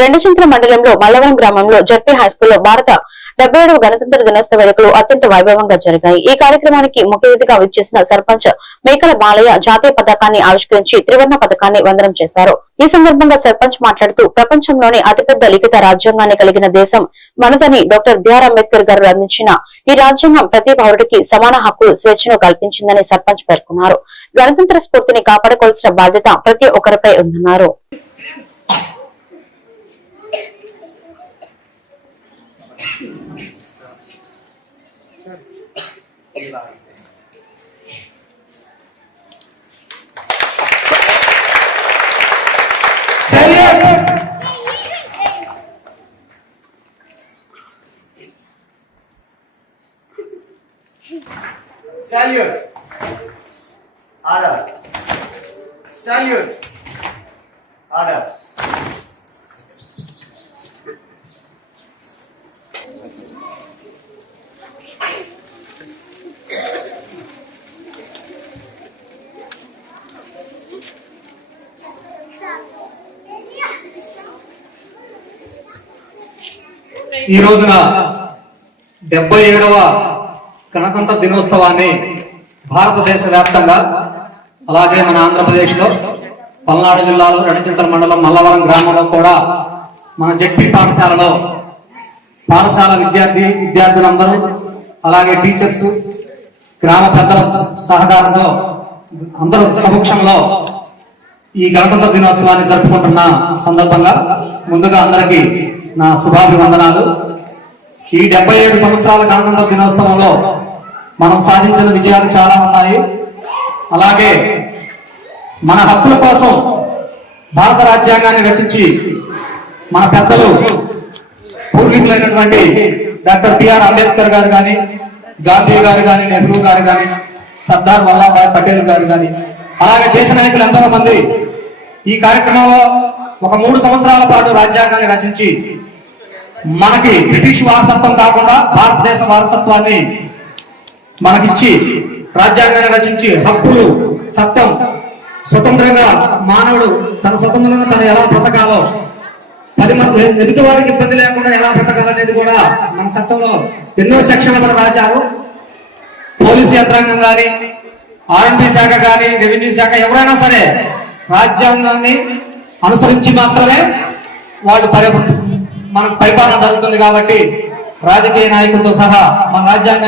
రెండచింతల మండలంలో మల్లవరం గ్రామంలో జడ్పీ హైస్కూల్లో భారత డెబ్బై ఏడవ గణతంత్ర దినోత్సవ వేడుకలు అత్యంత వైభవంగా జరిగాయి. ఈ కార్యక్రమానికి ముఖ్య అతిథిగా విచ్చేసిన సర్పంచ్ మేకల బాలయ్య జాతీయ పథకాన్ని ఆవిష్కరించి త్రివర్ణ పథకాన్ని వందనం చేశారు. ఈ సందర్భంగా సర్పంచ్ మాట్లాడుతూ ప్రపంచంలోనే అతిపెద్ద లిఖిత రాజ్యాంగాన్ని కలిగిన దేశం మనదని డాక్టర్ బిఆర్ అంబేద్కర్ గారు అందించిన ఈ రాజ్యాంగం ప్రతి పౌరుడికి సమాన హక్కులు స్వేచ్ఛను కల్పించిందని సర్పంచ్ పేర్కొన్నారు. గణతంత్ర స్ఫూర్తిని కాపాడుకోవాల్సిన బాధ్యత ప్రతి ఒక్కరిపై ఉందన్నారు. Eyvah. Salute. Arab. Salute. Arab. ఈ రోజున డెబ్బై ఏడవ గణతంత్ర దినోత్సవాన్ని భారతదేశ వ్యాప్తంగా అలాగే మన ఆంధ్రప్రదేశ్లో పల్నాడు జిల్లాలో రణచింతల మండలం మల్లవరం గ్రామంలో కూడా మన జడ్పీ పాఠశాలలో పాఠశాల విద్యార్థి విద్యార్థులందరూ అలాగే టీచర్స్ గ్రామ పెద్దల సహకారంతో అందరూ సమక్షంలో ఈ గణతంత్ర దినోత్సవాన్ని జరుపుకుంటున్న సందర్భంగా ముందుగా అందరికీ నా శుభాభివందనాలు. ఈ డెబ్బై ఏడు సంవత్సరాల గణతంత్ర దినోత్సవంలో మనం సాధించిన విజయాలు చాలా ఉన్నాయి. అలాగే మన హక్కుల కోసం భారత రాజ్యాంగాన్ని రచించి మన పెద్దలు పూర్వీకులైనటువంటి డాక్టర్ బిఆర్ అంబేద్కర్ గారు కానీ గాంధీ గారు కానీ నెహ్రూ గారు కానీ సర్దార్ వల్లభాయ్ పటేల్ గారు కానీ అలాగే దేశ నాయకులు ఎంతో మంది ఈ కార్యక్రమంలో ఒక మూడు సంవత్సరాల పాటు రాజ్యాంగాన్ని రచించి మనకి బ్రిటిష్ వారసత్వం కాకుండా భారతదేశ వారసత్వాన్ని మనకిచ్చి రాజ్యాంగాన్ని రచించి హక్కులు చట్టం స్వతంత్రంగా మానవుడు తన స్వతంత్రంగా తను ఎలా బ్రతకాలో పది మంది ఎదుటి వారికి ఇబ్బంది లేకుండా ఎలా బ్రతకాలనేది కూడా మన చట్టంలో ఎన్నో సెక్షన్లు కూడా రాశారు. పోలీసు యంత్రాంగం కానీ ఆర్ఎంపీ శాఖ కానీ రెవెన్యూ శాఖ ఎవరైనా సరే రాజ్యాంగాన్ని అనుసరించి మాత్రమే వాళ్ళు పర్య మనకు పరిపాలన జరుగుతుంది కాబట్టి రాజకీయ నాయకులతో సహా మన రాజ్యాంగాన్ని